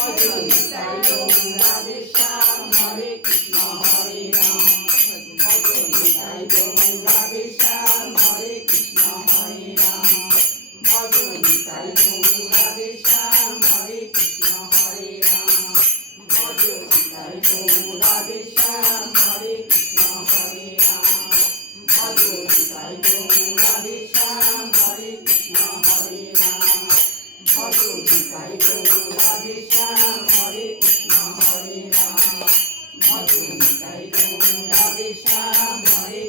নিতাই গৌর রাধে শ্যাম হরে কৃষ্ণ হরে রাম ভজ নিতাই গৌর রাধে শ্যাম হরে কৃষ্ণ হরে রাম ভজ নিতাই গৌর রাধে শ্যাম হরে কৃষ্ণ হরে রাম ভজ নিতাই গৌর রাধে শ্যাম হরে কৃষ্ণ হরে রাম ভজ নিতাই গৌর রাধে শ্যাম হরে কৃষ্ণ হরে রাম ভজ নিতাই গৌর রাধে শ্যাম হরে কৃষ্ণ হরে রাম ভজ নিতাই গৌর রাধে শ্যাম হরে